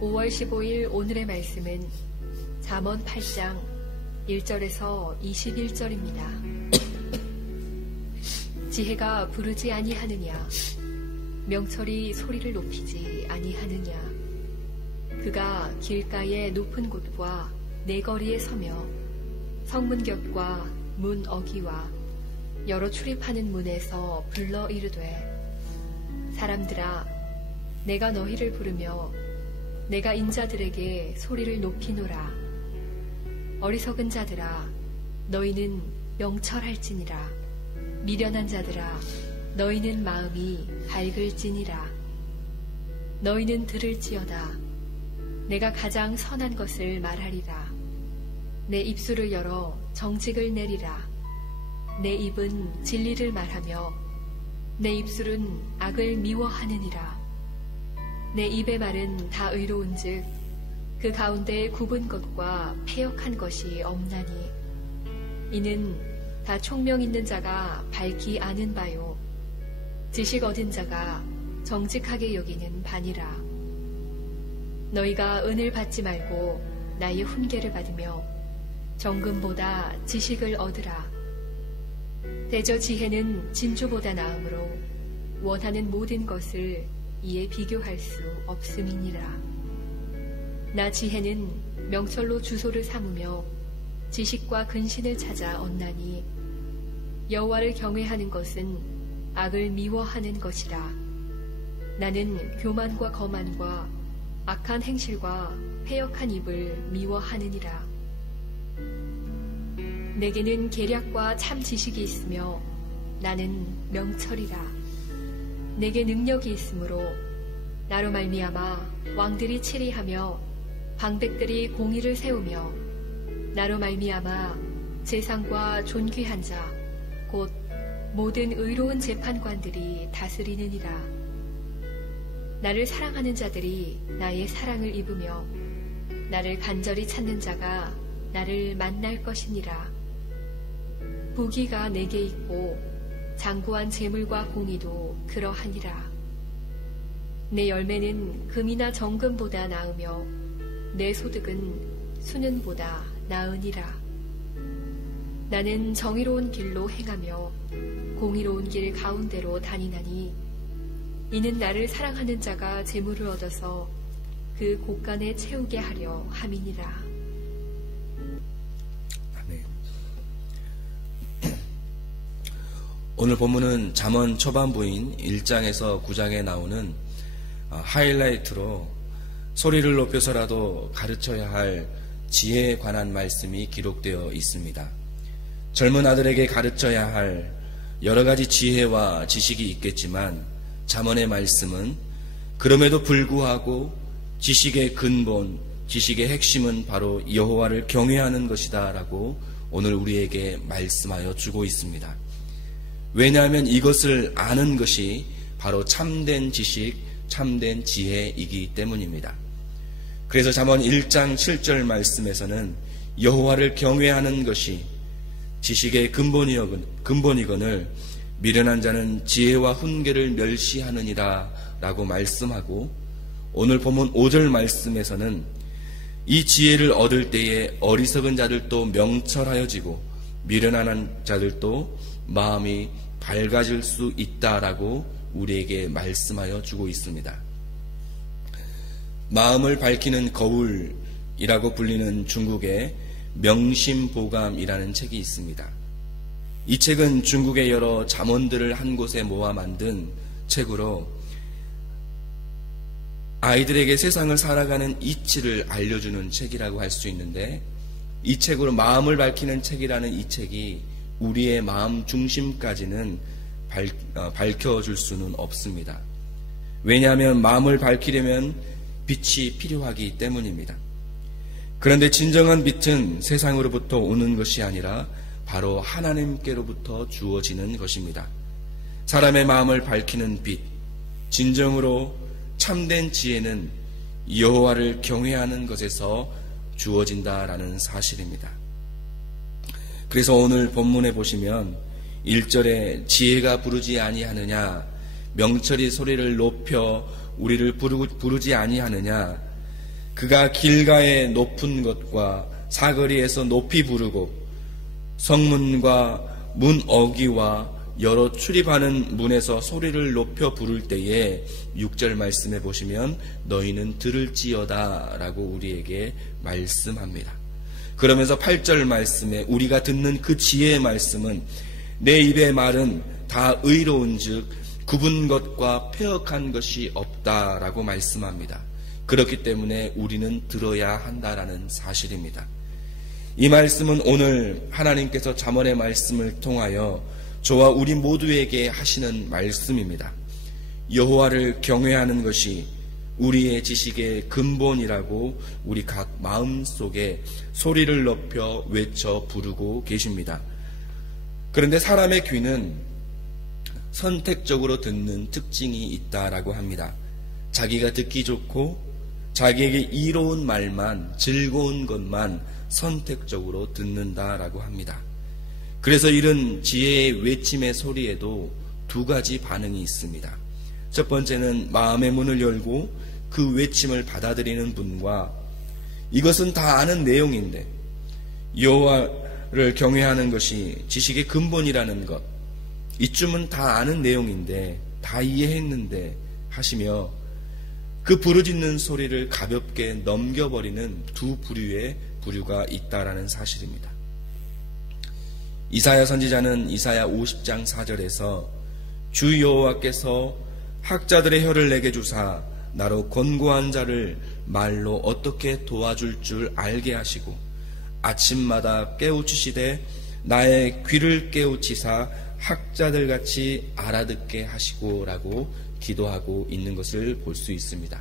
5월 15일 오늘의 말씀은 잠언 8장 1절에서 21절입니다. 지혜가 부르지 아니하느냐, 명철이 소리를 높이지 아니하느냐. 그가 길가의 높은 곳과 내거리에 서며 성문 곁과 문 어귀와 여러 출입하는 문에서 불러 이르되, 사람들아, 내가 너희를 부르며 내가 인자들에게 소리를 높이노라. 어리석은 자들아, 너희는 명철할지니라. 미련한 자들아, 너희는 마음이 밝을지니라. 너희는 들을지어다. 내가 가장 선한 것을 말하리라. 내 입술을 열어 정직을 내리라. 내 입은 진리를 말하며 내 입술은 악을 미워하느니라. 내 입의 말은 다 의로운즉 그 가운데 굽은 것과 패역한 것이 없나니, 이는 다 총명 있는 자가 밝히 아는 바요 지식 얻은 자가 정직하게 여기는 바니라. 너희가 은을 받지 말고 나의 훈계를 받으며 정금보다 지식을 얻으라. 대저 지혜는 진주보다 나으므로 원하는 모든 것을 이에 비교할 수 없음이니라. 나 지혜는 명철로 주소를 삼으며 지식과 근신을 찾아 얻나니, 여호와를 경외하는 것은 악을 미워하는 것이라. 나는 교만과 거만과 악한 행실과 패역한 입을 미워하느니라. 내게는 계략과 참 지식이 있으며 나는 명철이라. 내게 능력이 있으므로 나로 말미암아 왕들이 치리하며 방백들이 공의를 세우며 나로 말미암아 재상과 존귀한 자 곧 모든 의로운 재판관들이 다스리느니라. 나를 사랑하는 자들이 나의 사랑을 입으며 나를 간절히 찾는 자가 나를 만날 것이니라. 부귀가 내게 있고 장구한 재물과 공의도 그러하니라. 내 열매는 금이나 정금보다 나으며 내 소득은 수는보다 나으니라. 나는 정의로운 길로 행하며 공의로운 길 가운데로 다니나니, 이는 나를 사랑하는 자가 재물을 얻어서 그 곳간에 채우게 하려 함이니라. 아멘. 오늘 본문은 잠언 초반부인 1장에서 9장에 나오는 하이라이트로 소리를 높여서라도 가르쳐야 할 지혜에 관한 말씀이 기록되어 있습니다. 젊은 아들에게 가르쳐야 할 여러 가지 지혜와 지식이 있겠지만, 잠언의 말씀은 그럼에도 불구하고 지식의 근본, 지식의 핵심은 바로 여호와를 경외하는 것이다 라고 오늘 우리에게 말씀하여 주고 있습니다. 왜냐하면 이것을 아는 것이 바로 참된 지식, 참된 지혜이기 때문입니다. 그래서 잠언 1장 7절 말씀에서는 여호와를 경외하는 것이 지식의 근본이거늘 미련한 자는 지혜와 훈계를 멸시하느니라 라고 말씀하고, 오늘 본문 5절 말씀에서는 이 지혜를 얻을 때에 어리석은 자들도 명철하여지고 미련한 자들도 마음이 밝아질 수 있다라고 우리에게 말씀하여 주고 있습니다. 마음을 밝히는 거울이라고 불리는 중국의 명심보감이라는 책이 있습니다. 이 책은 중국의 여러 잠언들을 한 곳에 모아 만든 책으로 아이들에게 세상을 살아가는 이치를 알려주는 책이라고 할 수 있는데, 이 책으로 마음을 밝히는 책이라는 이 책이 우리의 마음 중심까지는 밝혀줄 수는 없습니다. 왜냐하면 마음을 밝히려면 빛이 필요하기 때문입니다. 그런데 진정한 빛은 세상으로부터 오는 것이 아니라 바로 하나님께로부터 주어지는 것입니다. 사람의 마음을 밝히는 빛, 진정으로 참된 지혜는 여호와를 경외하는 것에서 주어진다라는 사실입니다. 그래서 오늘 본문에 보시면 1절에 지혜가 부르지 아니하느냐, 명철이 소리를 높여 우리를 부르지 아니하느냐, 그가 길가의 높은 곳과 사거리에서 높이 부르고 성문과 문 어귀와 여러 출입하는 문에서 소리를 높여 부를 때에 6절 말씀에 보시면 너희는 들을지어다 라고 우리에게 말씀합니다. 그러면서 8절 말씀에 우리가 듣는 그 지혜의 말씀은 내 입의 말은 다 의로운 즉 굽은 것과 패역한 것이 없다라고 말씀합니다. 그렇기 때문에 우리는 들어야 한다라는 사실입니다. 이 말씀은 오늘 하나님께서 잠언의 말씀을 통하여 저와 우리 모두에게 하시는 말씀입니다. 여호와를 경외하는 것이 우리의 지식의 근본이라고 우리 각 마음속에 소리를 높여 외쳐 부르고 계십니다. 그런데 사람의 귀는 선택적으로 듣는 특징이 있다라고 합니다. 자기가 듣기 좋고 자기에게 이로운 말만, 즐거운 것만 선택적으로 듣는다라고 합니다. 그래서 이런 지혜의 외침의 소리에도 두 가지 반응이 있습니다. 첫 번째는 마음의 문을 열고 그 외침을 받아들이는 분과 이것은 다 아는 내용인데 여호와를 경외하는 것이 지식의 근본이라는 것, 이쯤은 다 아는 내용인데 다 이해했는데 하시며 그 부르짖는 소리를 가볍게 넘겨버리는 두 부류가 있다라는 사실입니다. 이사야 선지자는 이사야 50장 4절에서 주 여호와께서 학자들의 혀를 내게 주사 나로 권고한 자를 말로 어떻게 도와줄 줄 알게 하시고 아침마다 깨우치시되 나의 귀를 깨우치사 학자들같이 알아듣게 하시고 라고 기도하고 있는 것을 볼 수 있습니다.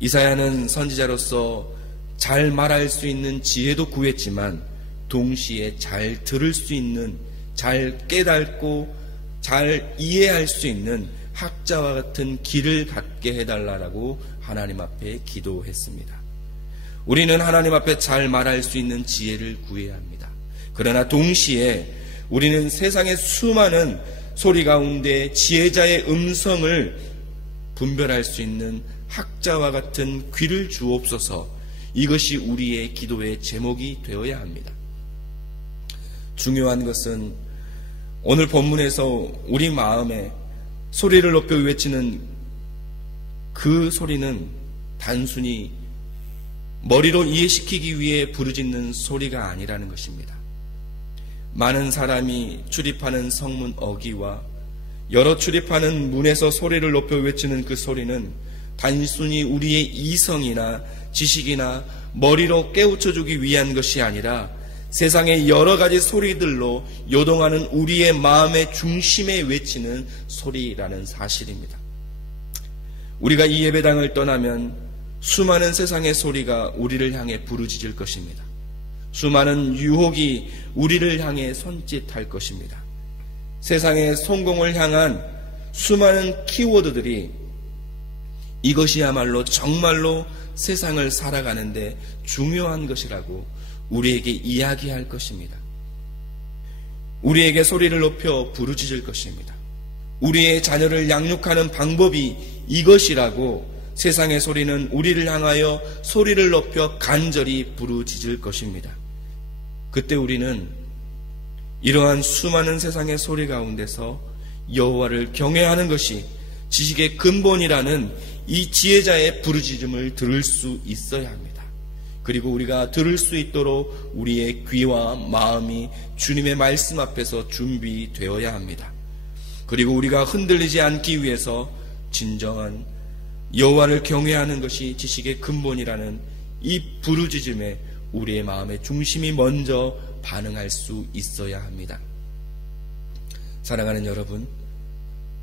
이사야는 선지자로서 잘 말할 수 있는 지혜도 구했지만 동시에 잘 들을 수 있는, 잘 깨닫고 잘 이해할 수 있는 학자와 같은 귀를 갖게 해달라고 하나님 앞에 기도했습니다. 우리는 하나님 앞에 잘 말할 수 있는 지혜를 구해야 합니다. 그러나 동시에 우리는 세상의 수많은 소리 가운데 지혜자의 음성을 분별할 수 있는 학자와 같은 귀를 주옵소서. 이것이 우리의 기도의 제목이 되어야 합니다. 중요한 것은 오늘 본문에서 우리 마음에 소리를 높여 외치는 그 소리는 단순히 머리로 이해시키기 위해 부르짖는 소리가 아니라는 것입니다. 많은 사람이 출입하는 성문 어귀와 여러 출입하는 문에서 소리를 높여 외치는 그 소리는 단순히 우리의 이성이나 지식이나 머리로 깨우쳐주기 위한 것이 아니라 세상의 여러 가지 소리들로 요동하는 우리의 마음의 중심에 외치는 소리라는 사실입니다. 우리가 이 예배당을 떠나면 수많은 세상의 소리가 우리를 향해 부르짖을 것입니다. 수많은 유혹이 우리를 향해 손짓할 것입니다. 세상의 성공을 향한 수많은 키워드들이 이것이야말로 정말로 세상을 살아가는데 중요한 것이라고 우리에게 이야기할 것입니다. 우리에게 소리를 높여 부르짖을 것입니다. 우리의 자녀를 양육하는 방법이 이것이라고 세상의 소리는 우리를 향하여 소리를 높여 간절히 부르짖을 것입니다. 그때 우리는 이러한 수많은 세상의 소리 가운데서 여호와를 경외하는 것이 지식의 근본이라는 이 지혜자의 부르짖음을 들을 수 있어야 합니다. 그리고 우리가 들을 수 있도록 우리의 귀와 마음이 주님의 말씀 앞에서 준비되어야 합니다. 그리고 우리가 흔들리지 않기 위해서 진정한 여호와를 경외하는 것이 지식의 근본이라는 이 부르짖음에 우리의 마음의 중심이 먼저 반응할 수 있어야 합니다. 사랑하는 여러분,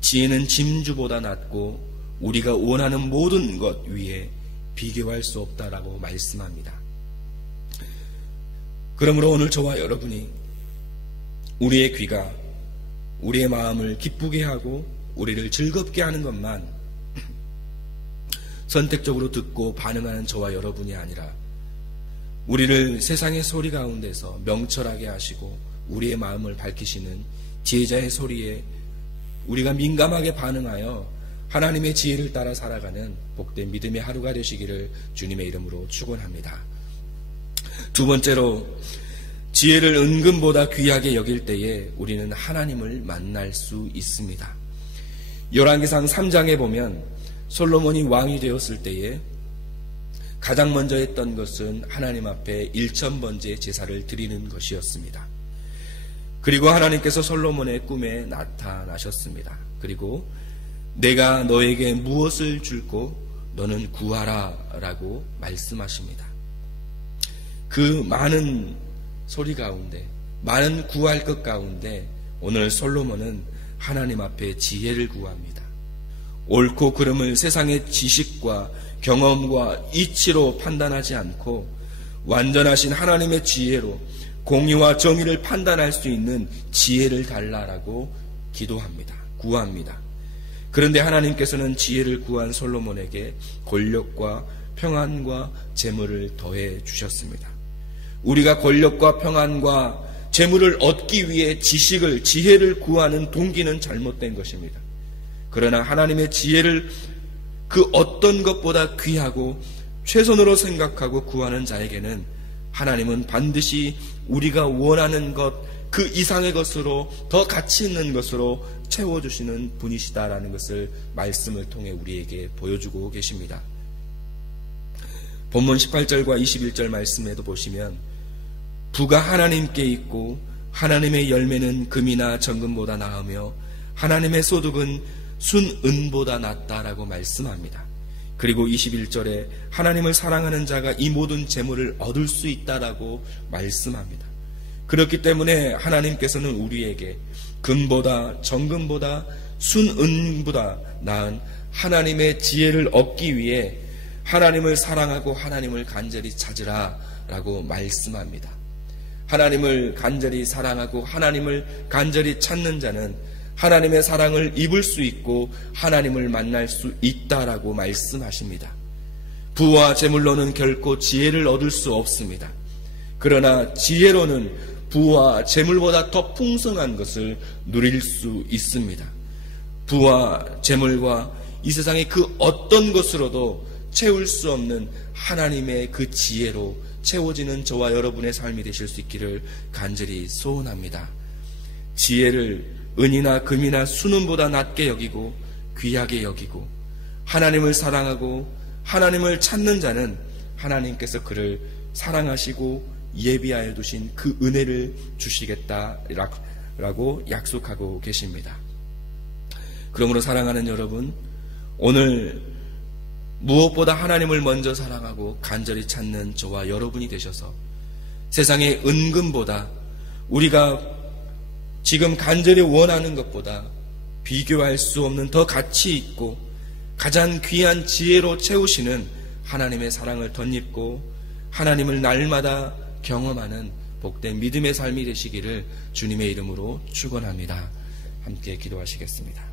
지혜는 짐주보다 낫고 우리가 원하는 모든 것 위에 비교할 수 없다라고 말씀합니다. 그러므로 오늘 저와 여러분이 우리의 귀가 우리의 마음을 기쁘게 하고 우리를 즐겁게 하는 것만 선택적으로 듣고 반응하는 저와 여러분이 아니라 우리를 세상의 소리 가운데서 명철하게 하시고 우리의 마음을 밝히시는 지혜자의 소리에 우리가 민감하게 반응하여 하나님의 지혜를 따라 살아가는 복된 믿음의 하루가 되시기를 주님의 이름으로 축원합니다. 두 번째로, 지혜를 은금보다 귀하게 여길 때에 우리는 하나님을 만날 수 있습니다. 열왕기상 3장에 보면 솔로몬이 왕이 되었을 때에 가장 먼저 했던 것은 하나님 앞에 1000번째 제사를 드리는 것이었습니다. 그리고 하나님께서 솔로몬의 꿈에 나타나셨습니다. 그리고 내가 너에게 무엇을 줄고 너는 구하라 라고 말씀하십니다. 그 많은 소리 가운데, 많은 구할 것 가운데 오늘 솔로몬은 하나님 앞에 지혜를 구합니다. 옳고 그름을 세상의 지식과 경험과 이치로 판단하지 않고 완전하신 하나님의 지혜로 공의와 정의를 판단할 수 있는 지혜를 달라라고 기도합니다. 구합니다. 그런데 하나님께서는 지혜를 구한 솔로몬에게 권력과 평안과 재물을 더해 주셨습니다. 우리가 권력과 평안과 재물을 얻기 위해 지혜를 구하는 동기는 잘못된 것입니다. 그러나 하나님의 지혜를 그 어떤 것보다 귀하고 최선으로 생각하고 구하는 자에게는 하나님은 반드시 우리가 원하는 것, 그 이상의 것으로, 더 가치 있는 것으로 채워주시는 분이시다라는 것을 말씀을 통해 우리에게 보여주고 계십니다. 본문 18절과 21절 말씀에도 보시면 부가 하나님께 있고 하나님의 열매는 금이나 정금보다 나으며 하나님의 소득은 순은보다 낫다라고 말씀합니다. 그리고 21절에 하나님을 사랑하는 자가 이 모든 재물을 얻을 수 있다라고 말씀합니다. 그렇기 때문에 하나님께서는 우리에게 금보다 정금보다 순은보다 나은 하나님의 지혜를 얻기 위해 하나님을 사랑하고 하나님을 간절히 찾으라 라고 말씀합니다. 하나님을 간절히 사랑하고 하나님을 간절히 찾는 자는 하나님의 사랑을 입을 수 있고 하나님을 만날 수 있다라고 말씀하십니다. 부와 재물로는 결코 지혜를 얻을 수 없습니다. 그러나 지혜로는 부와 재물보다 더 풍성한 것을 누릴 수 있습니다. 부와 재물과 이 세상의 그 어떤 것으로도 채울 수 없는 하나님의 그 지혜로 채워지는 저와 여러분의 삶이 되실 수 있기를 간절히 소원합니다. 지혜를 은이나 금이나 순은보다 낮게 여기고 귀하게 여기고 하나님을 사랑하고 하나님을 찾는 자는 하나님께서 그를 사랑하시고 예비하여 두신 그 은혜를 주시겠다라고 약속하고 계십니다. 그러므로 사랑하는 여러분, 오늘 무엇보다 하나님을 먼저 사랑하고 간절히 찾는 저와 여러분이 되셔서 세상의 은금보다 우리가 지금 간절히 원하는 것보다 비교할 수 없는 더 가치 있고 가장 귀한 지혜로 채우시는 하나님의 사랑을 덧입고 하나님을 날마다 경험하는 복된 믿음의 삶이 되시기를 주님의 이름으로 축원합니다. 함께 기도하시겠습니다.